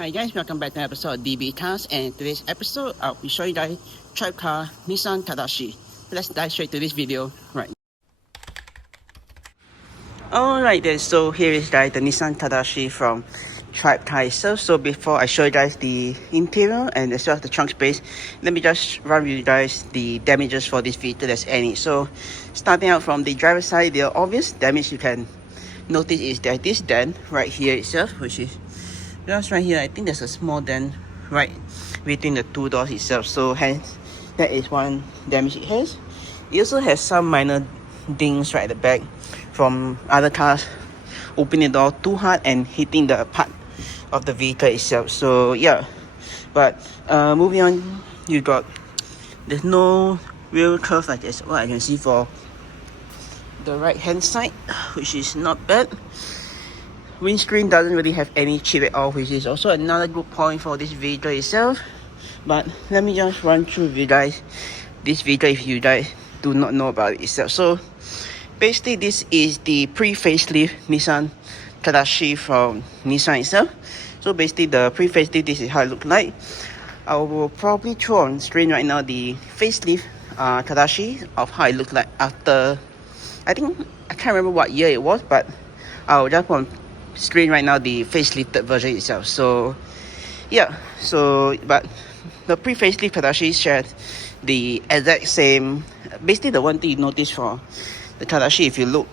Hi guys, welcome back to episode of DB Cars, and today's episode I'll be showing you guys Tribecar Nissan Qashdai. Let's dive straight to this video right. Alright then, so here is guys the Nissan Qashdai from Tribecar itself. So before I show you guys the interior and as well as the trunk space, let me just run with you guys the damages for this vehicle, there's any. So starting out from the driver's side, the obvious damage you can notice is that this dent right here itself, which is just right here. I think there's a small dent right between the two doors itself, so hence that is one damage it has. It also has some minor dings right at the back from other cars opening the door too hard and hitting the part of the vehicle itself. So yeah, but moving on, you got there's no real curve like this, what I can see for the right hand side, which is not bad. Windscreen doesn't really have any chip at all, which is also another good point for this vehicle itself. But let me just run through with you guys this vehicle if you guys do not know about it itself. So basically this is the pre-facelift Nissan Qashdai from Nissan itself. So basically the pre-facelift, this is how it looks like. I will probably throw on screen right now the facelift Qashdai of how it looked like after, I can't remember what year it was, but I'll just put on screen right now the facelifted version itself. So yeah, so but the pre-facelift Qashdai shared the exact same. Basically the one thing you notice for the Qashdai, if you look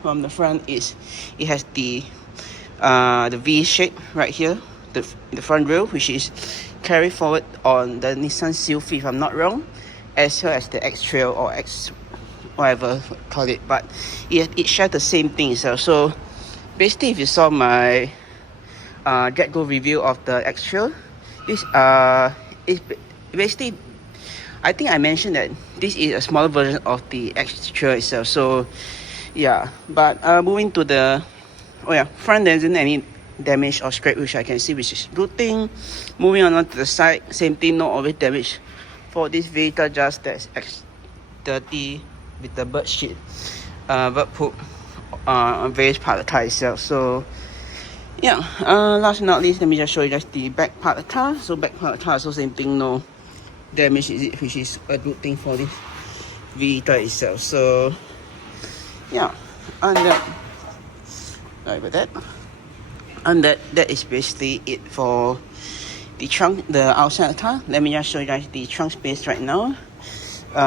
from the front, is it has the V shape right here, the front rail, which is carried forward on the Nissan Sylphy if I'm not wrong, as well as the X Trail or X whatever call it, but it shares the same thing itself. So basically if you saw my get-go review of the X Trail, this is basically, I think I mentioned that this is a smaller version of the X Trail itself. So yeah, but moving to the front, there isn't any damage or scrape which I can see, which is good thing. Moving on to the side, same thing, no obvious damage for this vehicle, just that X30 with the bird shit, bird poop on various part of the car itself. So yeah, last but not least, let me just show you guys the back part of the car. So back part of the car, so same thing, no damage is it, which is a good thing for this vehicle itself. So yeah, and sorry about that. And that is basically it for the trunk, the outside of the car. Let me just show you guys the trunk space right now.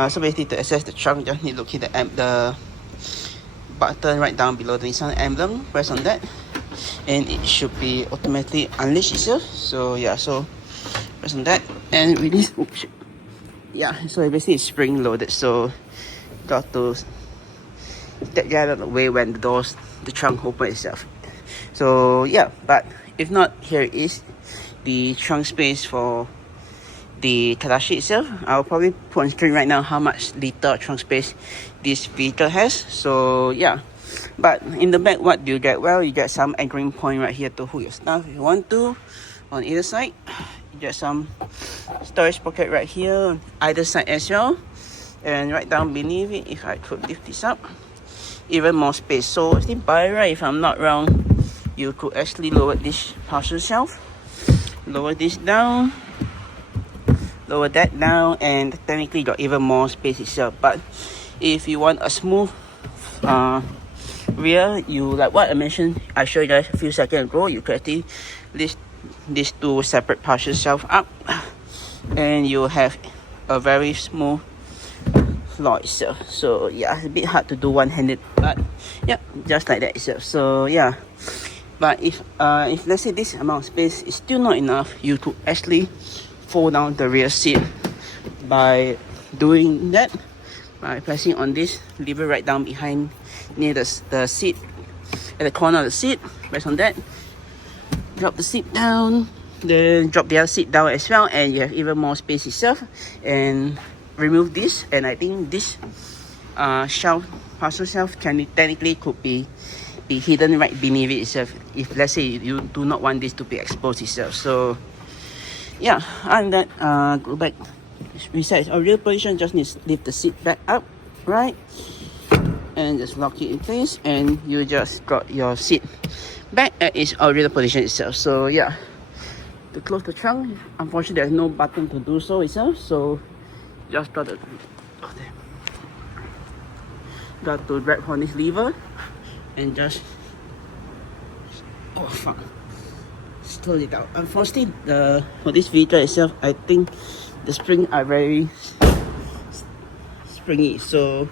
So basically to access the trunk, just need to locate the button right down below the Nissan emblem. Press on that and it should be automatically unleashed itself. So yeah, so press on that and release. Oops. Yeah, so basically it's spring loaded, so got to get out of the way when the trunk opens itself. So yeah, but if not, here is the trunk space for the Qashdai itself. I'll probably put on screen right now how much liter trunk space this vehicle has. So yeah, but in the back, what do you get? Well, you get some anchoring point right here to hold your stuff if you want to. On either side, you get some storage pocket right here on either side as well, and right down beneath it, if I could lift this up, even more space. So I think by right, if I'm not wrong, you could actually lower this partial shelf, lower this down, lower that down, and technically got even more space itself. But if you want a smooth rear, you like what I mentioned, I showed you guys a few seconds ago, you could actually lift these two separate partial shelf up and you have a very smooth floor itself. So yeah, a bit hard to do one-handed, but yeah, just like that itself. So yeah, but if let's say this amount of space is still not enough, you could actually fold down the rear seat by doing that, by pressing on this lever right down behind near the seat, at the corner of the seat. Press on that, drop the seat down, then drop the other seat down as well, and you have even more space itself. And remove this, and I think this partial shelf can technically could be hidden right beneath it itself, if let's say you do not want this to be exposed itself. So yeah, and that go back, reset its original position, just need to lift the seat back up, right, and just lock it in place, and you just got your seat back at its original position itself. So yeah, to close the trunk. Unfortunately, there's no button to do so itself, so just got to grab on this lever and just close it out. Unfortunately, for this vehicle itself, I think the springs are very springy, so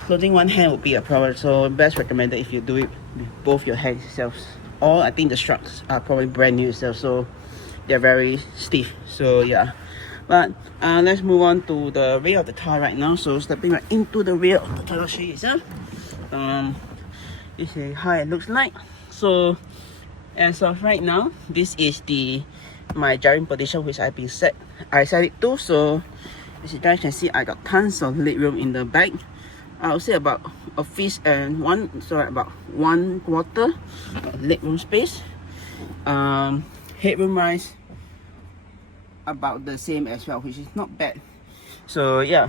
closing one hand would be a problem. So best recommended if you do it with both your hands itself. Or I think the struts are probably brand new itself, so they're very stiff. So yeah, but let's move on to the rear of the car right now. So stepping right into the rear of the Tadashi itself. This is how it looks like. So as of right now, this is my driving position which I set it to. So as you guys can see, I got tons of leg room in the back. I would say about a fist and about 1/4 leg room space. Headroom wise, about the same as well, which is not bad. So yeah,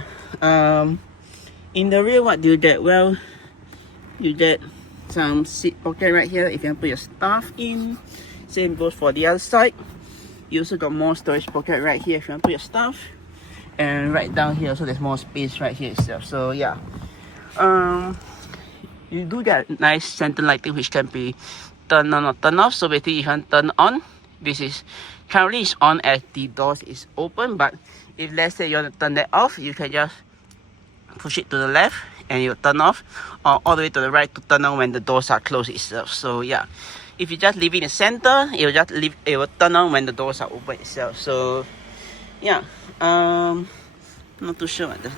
in the rear, what do you get? Well, you get some seat pocket right here if you want to put your stuff in. Same goes for the other side. You also got more storage pocket right here if you want to put your stuff, and right down here so there's more space right here itself. So yeah, you do get nice center lighting which can be turned on or turned off. So basically, you can turn on. This is currently is on as the doors is open, but if let's say you want to turn that off, you can just push it to the left and it will turn off, or all the way to the right to turn on when the doors are closed itself. So yeah, if you just leave it in the center, it will turn on when the doors are open itself. So yeah, not too sure what does.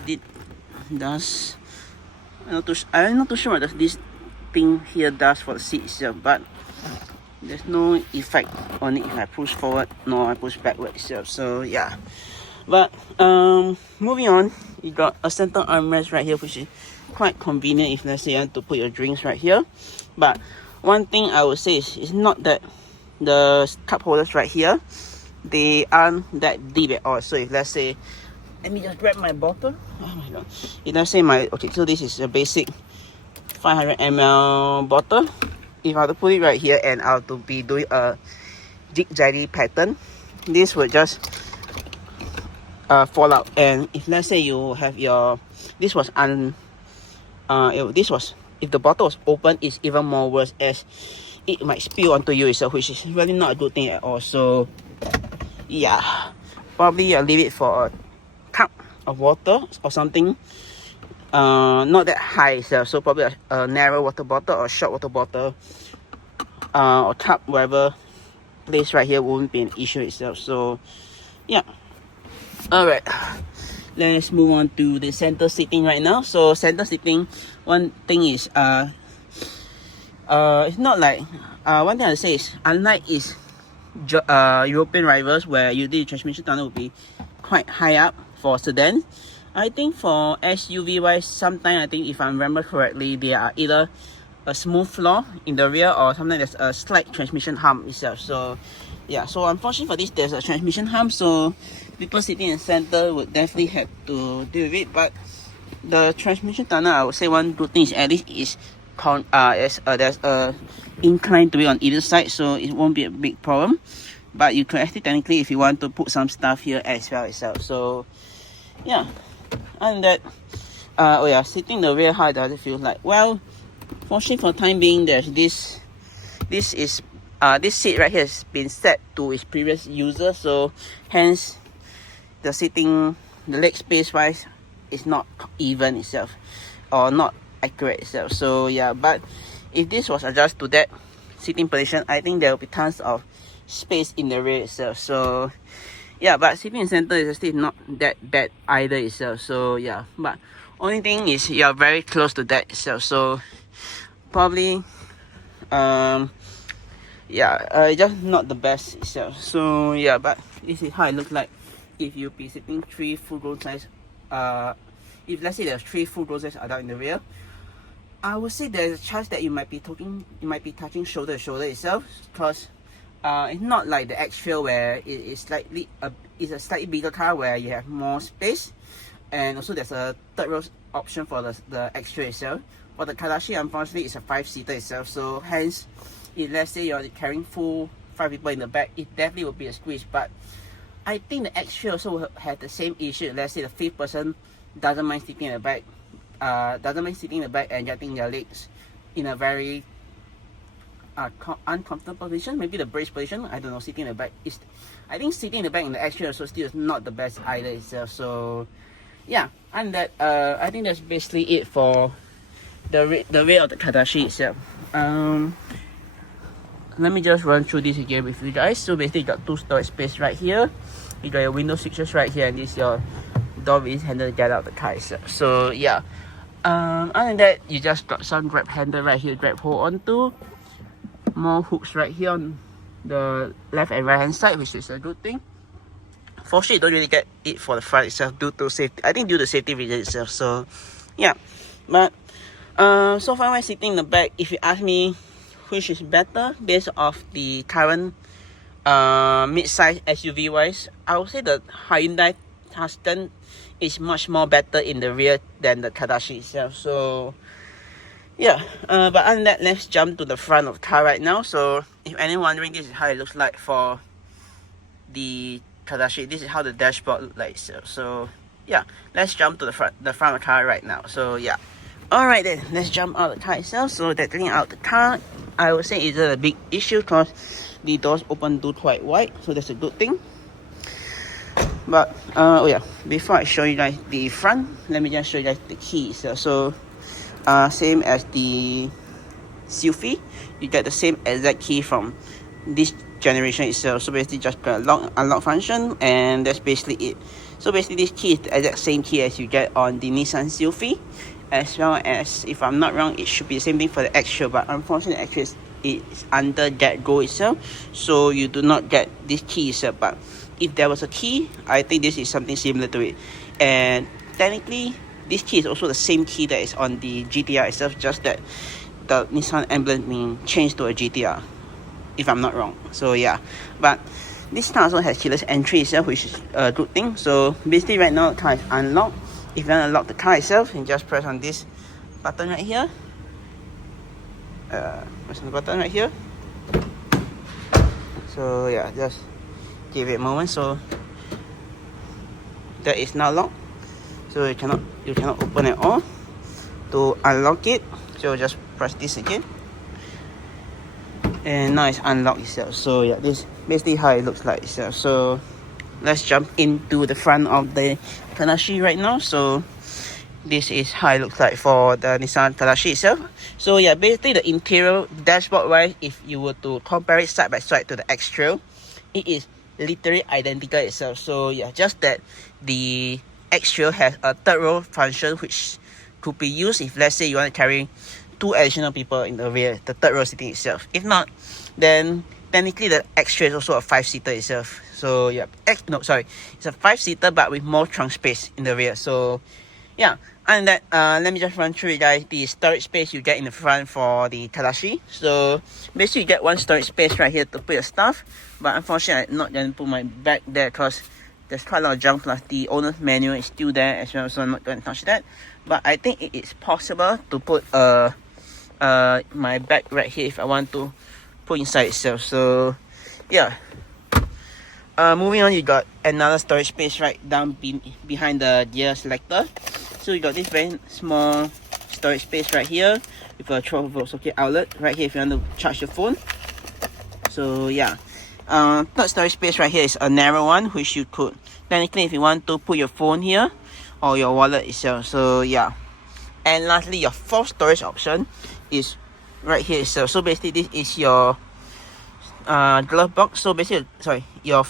I'm not too sure what this thing here does for the seat itself, but there's no effect on it if I push forward nor I push backward itself. So yeah, but moving on, you got a center armrest right here which is quite convenient if let's say you want to put your drinks right here. But one thing I would say is it's not that the cup holders right here, they aren't that deep at all. So if let's say, let me just grab my bottle. Oh my god. If let's say so this is a basic 500 ml bottle. If I were to put it right here and I were to be doing a jig-jaggy pattern, this would just fall out. And if let's say you have if the bottle was open, it's even more worse as it might spill onto you itself, which is really not a good thing at all. So yeah, probably I'll leave it for a cup of water or something, not that high itself. So probably a narrow water bottle or a short water bottle, or cup, whatever place right here won't be an issue itself. So yeah, all right, let's move on to the center seating right now. So center seating, one thing is it's not like one thing I say is, unlike European rivals where usually the transmission tunnel will be quite high up for sedan, I think for SUV wise, sometimes I think if I remember correctly, there are either a smooth floor in the rear or sometimes there's a slight transmission hump itself. So yeah, so unfortunately for this, there's a transmission hump, so people sitting in the center would definitely have to deal with it. But the transmission tunnel, I would say one good thing is at least there's a incline to it on either side, so it won't be a big problem. But you could actually technically, if you want to put some stuff here as well itself. So yeah, and that sitting in the rear, how does it feel like? Well, fortunately for the time being, there's this seat right here has been set to its previous user, so hence the leg space wise is not even itself or not accurate itself. So yeah, but if this was adjusted to that sitting position, I think there will be tons of space in the rear itself. So yeah, but sitting in center is still not that bad either itself. So yeah, but only thing is you are very close to that itself, so probably just not the best itself. So yeah, but this is how it looks like if you be sitting 3 full grown size, if let's say there's 3 full grown size adult in the rear, I would say there's a chance that you might be touching shoulder to shoulder itself, because it's not like the X-Trail where it's a slightly bigger car where you have more space, and also there's a third row option for the X-Trail itself. For the Qashdai, unfortunately, it's a 5-seater itself, so hence if let's say you're carrying full 5 people in the back, it definitely will be a squeeze. But I think the extra also will have the same issue. Let's say the 5th person doesn't mind sitting in the back, and getting their legs in a very uncomfortable position, maybe the brace position. I don't know. Sitting in the back is, I think sitting in the back in the extra also still is not the best either itself. So yeah, and that I think that's basically it for the rear of the Qashdai itself. Let me just run through this again with you guys. So basically, you got 2 storage space right here. You got your window switches right here, and this is your door release handle to get out the car itself. So yeah, other than that, you just got some grab handle right here, grab hold onto. More hooks right here on the left and right hand side, which is a good thing. For sure, you don't really get it for the front itself due to safety. I think due to safety reasons itself. So yeah, but so far when sitting in the back, if you ask me which is better based off the current mid-size SUV wise, I would say the Hyundai Tucson is much more better in the rear than the Qashdai itself. So yeah, but other than that, let's jump to the front of the car right now. So if anyone wondering, this is how it looks like for the Qashdai. This is how the dashboard looks like. So yeah, let's jump to the front of the car right now. So yeah, alright then, let's jump out of the car itself. So that getting out the car, I would say, is a big issue because the doors open to quite wide, so that's a good thing. But oh yeah, before I show you guys the front, let me just show you guys the keys. So same as the Sylphy, you get the same exact key from this generation itself. So basically just got a unlock function, and that's basically it. So basically this key is the exact same key as you get on the Nissan Sylphy, as well as, if I'm not wrong, it should be the same thing for the extra, but unfortunately the extra is under that go itself, so you do not get this key itself. But if there was a key, I think this is something similar to it. And technically this key is also the same key that is on the GTR itself, just that the Nissan emblem being changed to a GTR, if I'm not wrong. So yeah, but this car also has keyless entry itself, which is a good thing. So basically right now the car is unlocked. If you want to unlock the car itself, you just press on this button right here. Press on the button right here. So yeah, just give it a moment. So that is now locked. So you cannot open it all. To unlock it, so just press this again, and now it's unlocked itself. So yeah, this is basically how it looks like itself. So let's jump into the front of the Qashdai right now. So this is how it looks like for the Nissan Qashdai itself. So yeah, basically the interior dashboard wise, if you were to compare it side by side to the X-Trail, it is literally identical itself. So yeah, just that the X-Trail has a third row function, which could be used if, let's say, you want to carry 2 additional people in the rear, the third row sitting itself. If not, then technically the X-Trail is also a 5-seater itself. So yeah, it's a 5-seater but with more trunk space in the rear. So yeah, and that let me just run through you guys the storage space you get in the front for the Qashdai. So basically you get 1 storage space right here to put your stuff, but unfortunately I'm not going to put my bag there because there's quite a lot of junk, plus the owner's manual is still there as well, so I'm not going to touch that. But I think it is possible to put my bag right here if I want to put inside itself. So yeah, moving on, you got another storage space right down behind the gear selector. So you got this very small storage space right here with a 12-volt socket outlet right here if you want to charge your phone. So yeah, third storage space right here is a narrow one, which you could technically, if you want to, put your phone here or your wallet itself. So yeah, and lastly, your 4th storage option is right here itself. So basically this is your glove box. So basically, your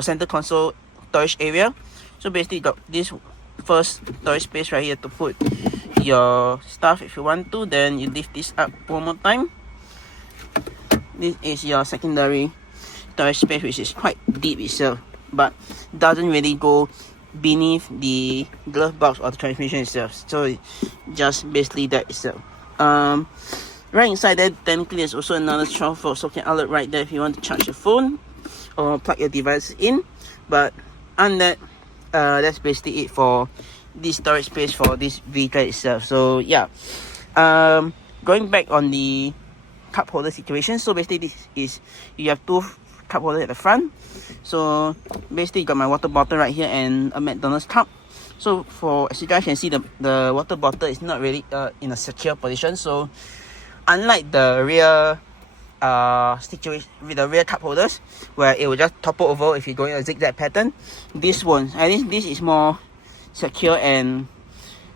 center console storage area. So basically you got this first storage space right here to put your stuff if you want to. Then you lift this up one more time. This is your secondary storage space, which is quite deep itself, but doesn't really go beneath the glove box or the transmission itself. So just basically that itself. Right inside there, technically there's also another 12-volt socket outlet right there if you want to charge your phone or plug your device in. But on that, that's basically it for this storage space for this vehicle itself. So yeah, going back on the cup holder situation. So basically this is, you have two cup holders at the front. So basically you got my water bottle right here and a McDonald's cup. So as you guys can see, the water bottle is not really in a secure position. So unlike the rear situation with the rear cup holders, where it will just topple over if you go in a zigzag pattern, this won't. I think this is more secure and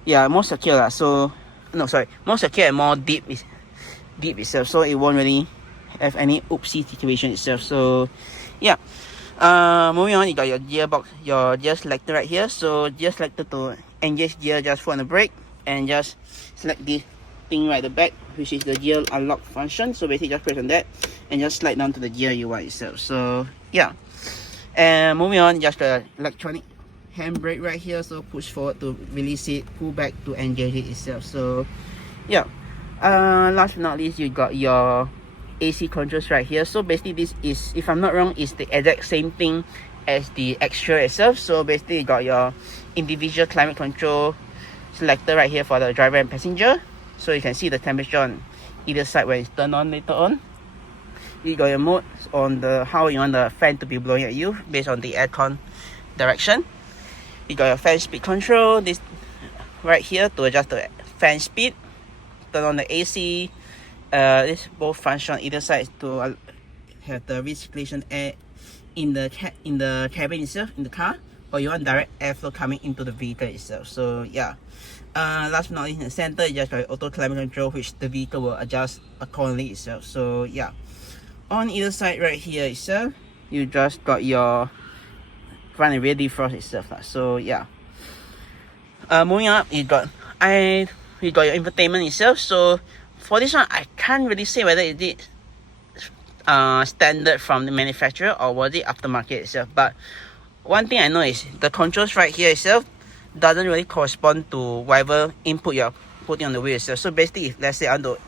more secure so more secure and more deep itself, so it won't really have any oopsie situation itself. So moving on, you got your gearbox, your gear selector right here. So gear selector, to engage gear, just put on the brake and just select this thing right at the back, which is the gear unlock function. So basically just press on that and just slide down to the gear you want itself. So and moving on, just the electronic handbrake right here. So push forward to release it, pull back to engage it itself. So last but not least, you got your AC controls right here. So basically this is, if I'm not wrong, is the exact same thing as the extra itself. So basically you got your individual climate control selector right here for the driver and passenger. So you can see the temperature on either side when it's turned on later on. You got your mode on the how you want the fan to be blowing at you based on the aircon direction. You got your fan speed control, this right here to adjust the fan speed. Turn on the AC. This both function on either side to have the recirculation air in the cabin itself, in the car, or you want direct airflow coming into the vehicle itself. So last but not least, in the center, you just got auto climate control, which the vehicle will adjust accordingly itself. So on either side right here itself, you just got your front and rear defrost itself. So moving up, you got your infotainment itself. So for this one, I can't really say whether it is standard from the manufacturer or was it aftermarket itself. But one thing I know is the controls right here itself doesn't really correspond to whatever input you're putting on the wheel itself. So basically, if let's say I want to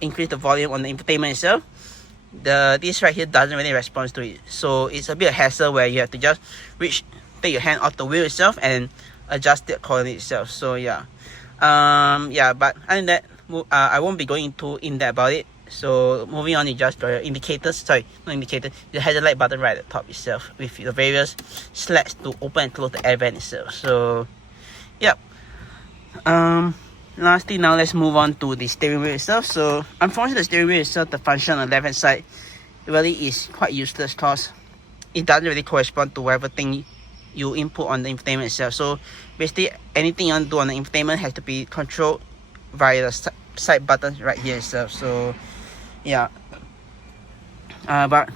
increase the volume on the infotainment itself, this right here doesn't really respond to it. So it's a bit of hassle where you have to just take your hand off the wheel itself and adjust it accordingly itself. So but other than that, I won't be going too in depth about it. So moving on, you just got your indicators, the headlight button right at the top itself with the various slats to open and close the air vent itself. So lastly, now let's move on to the steering wheel itself. So unfortunately, the steering wheel itself, the function on the left hand side really is quite useless because it doesn't really correspond to whatever thing you input on the infotainment itself. So basically, anything you want to do on the infotainment has to be controlled via the side buttons right here itself. So but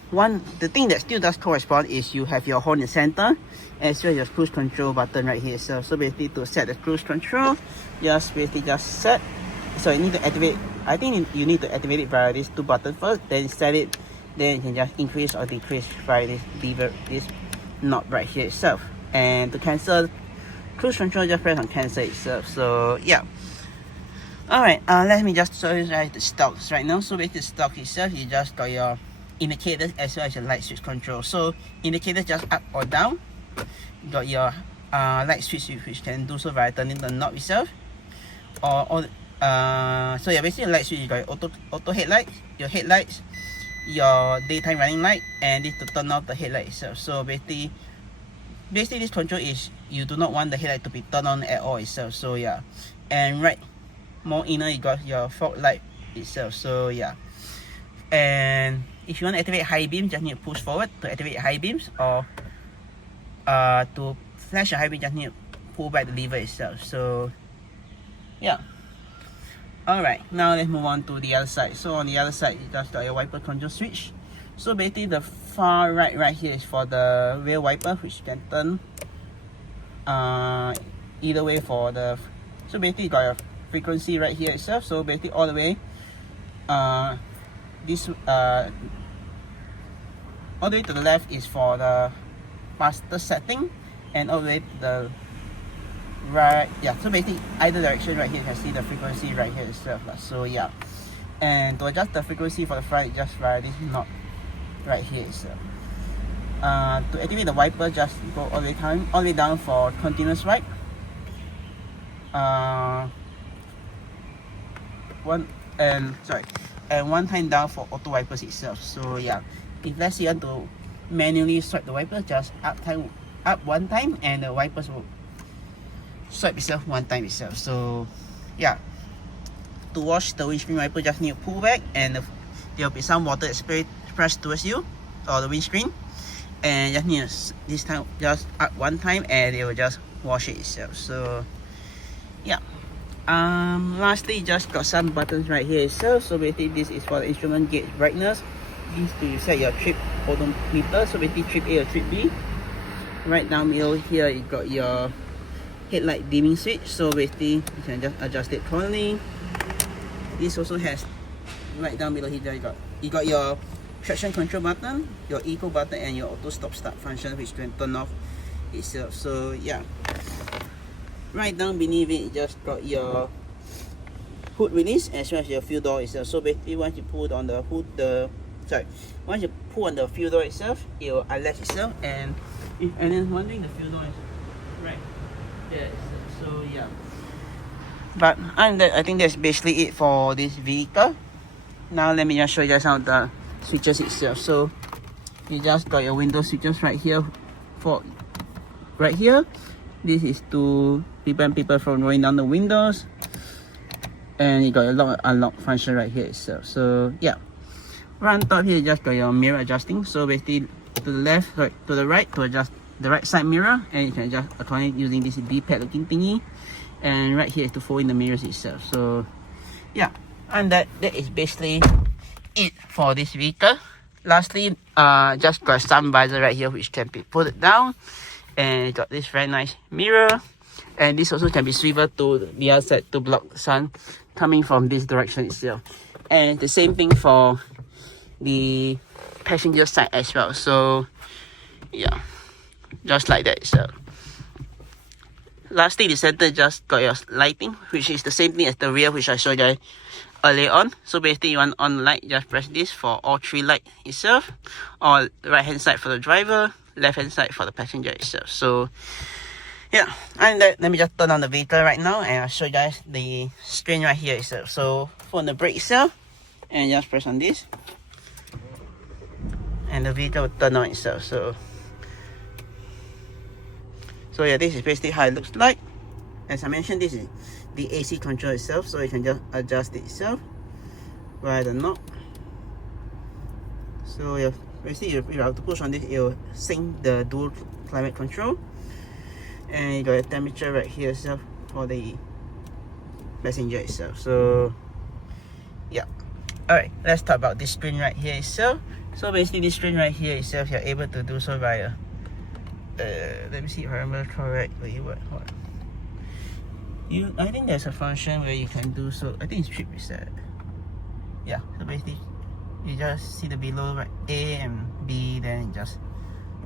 the thing that still does correspond is you have your horn in the center, as well as your cruise control button right here itself. So basically, to set the cruise control, just set. So you need to activate, I think you need to activate it via these two buttons first, then set it, then you can just increase or decrease via this lever, this knob right here itself. And to cancel cruise control, just press on cancel itself. So alright, let me just show you the stocks right now. So basically, the stock itself, you just got your indicators as well as your light switch control. So indicators just up or down. You got your light switch, which can do so via turning the knob itself. Basically light switch, you got your auto headlights, your headlights, your daytime running light, and this to turn off the headlight itself. So basically this control is you do not want the headlight to be turned on at all itself. So and right more inner, you got your fog light itself. So and if you want to activate high beam, just need to push forward to activate high beams, or to flash your high beam, just need to pull back the lever itself. So alright, now let's move on to the other side. So on the other side, you just got your wiper control switch. So basically, the far right here is for the rear wiper, which you can turn either way for the. So basically, you got your frequency right here itself. So basically, all the way all the way to the left is for the faster setting, and all the way to the right, so basically either direction right here, you can see the frequency right here itself. So and to adjust the frequency for the front, just via this knob right here itself. To activate the wiper, just go all the way down for continuous wipe. and 1 time down for auto wipers itself. So yeah, if let's say you want to manually swipe the wipers, just up 1 time and the wipers will swipe itself 1 time itself. So yeah, to wash the windscreen wiper, just need to pull back and there will be some water pressed towards you or the windscreen, and just need to, this time just up 1 time and it will just wash it itself. So yeah, lastly, just got some buttons right here itself. So basically this is for the instrument gauge brightness. This to set your trip odometer, so basically trip A or trip B. Right down middle here you got your headlight dimming switch, so basically you can just adjust it accordingly. This also has right down middle here you got your traction control button, your eco button, and your auto stop start function, which can turn off itself. So yeah, right down beneath it you just got your hood release as well as your fuel door itself. So basically once you pull on the hood, once you pull on the fuel door itself, it will unlatch itself, and if anyone's wondering, the fuel door is right there. So yeah, but I think that's basically it for this vehicle. Now let me just show you guys some of the switches itself. So you just got your window switches right here. This is to prevent people from rolling down the windows, and you got your lock unlock function right here itself. So yeah, right on top here you just got your mirror adjusting. So basically to the left, to the right to adjust the right side mirror, and you can adjust accordingly using this D-pad looking thingy, and right here is to fold in the mirrors itself. So yeah, and that is basically it for this vehicle. Lastly, just got some visor right here which can be pulled down, and got this very nice mirror, and this also can be swiveled to the other side to block the sun coming from this direction itself. And the same thing for the passenger side as well. So yeah, just like that itself. Lastly, the center just got your lighting, which is the same thing as the rear, which I showed you earlier on. So basically you want on light, just press this for all 3 lights itself, or right hand side for the driver, left hand side for the passenger itself. So yeah, and let me just turn on the vehicle right now, and I'll show you guys the screen right here itself. So for the brake itself, and just press on this, and the vehicle will turn on itself. So yeah, this is basically how it looks like. As I mentioned, this is the AC control itself, so you can just adjust it itself via the knob. So yeah, basically if you have to push on this, it will sync the dual climate control, and you got a temperature right here itself for the passenger itself. So yeah, alright, let's talk about this screen right here itself. So basically this screen right here itself, you're able to do so via let me see if I remember correctly. I think there's a function where you can do so. I think it's trip reset. Yeah, so basically you just see the below right A and B, then you just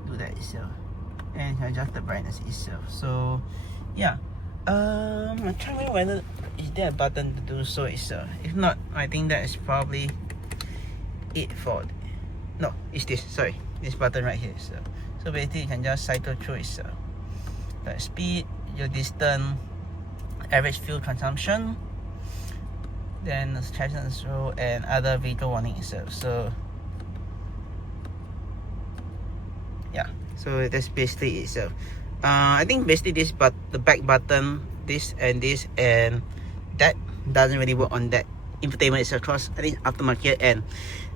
do that itself, and you can adjust the brightness itself. So yeah, I'm trying to remember whether is there a button to do so itself. If not, I think that is probably it for no, it's this, sorry, this button right here. So basically you can just cycle through itself, the speed, your distance, average fuel consumption, then the traction control, and other vehicle warning itself. So yeah, so that's basically itself. I think basically this, but the back button, this and that doesn't really work on that infotainment itself, because I think aftermarket and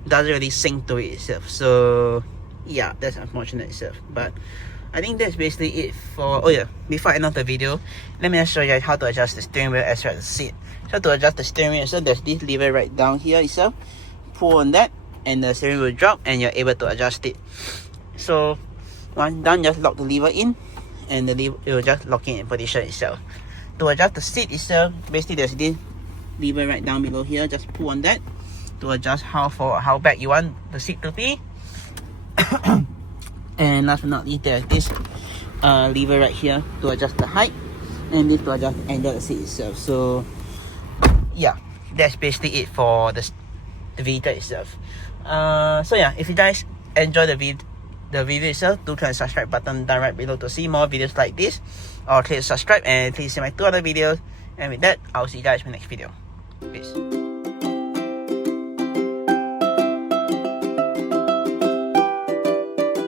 doesn't really sync to it itself. So yeah, that's unfortunate itself. But I think that's basically it for. Oh yeah, before I end off the video, let me just show you how to adjust the steering wheel as well as the seat. So to adjust the steering wheel, so there's this lever right down here itself. Pull on that, and the steering wheel will drop, and you're able to adjust it. So once done, just lock the lever in, and the lever will just lock in position itself. To adjust the seat itself, basically there's this lever right down below here. Just pull on that to adjust how back you want the seat to be. And last but not least, there's this lever right here to adjust the height, and this to adjust the angle of the seat itself. So yeah, that's basically it for the vehicle itself. So yeah, if you guys enjoy the video itself, do click the subscribe button down right below to see more videos like this, or click subscribe and please see my 2 other videos. And with that, I'll see you guys in my next video. Peace.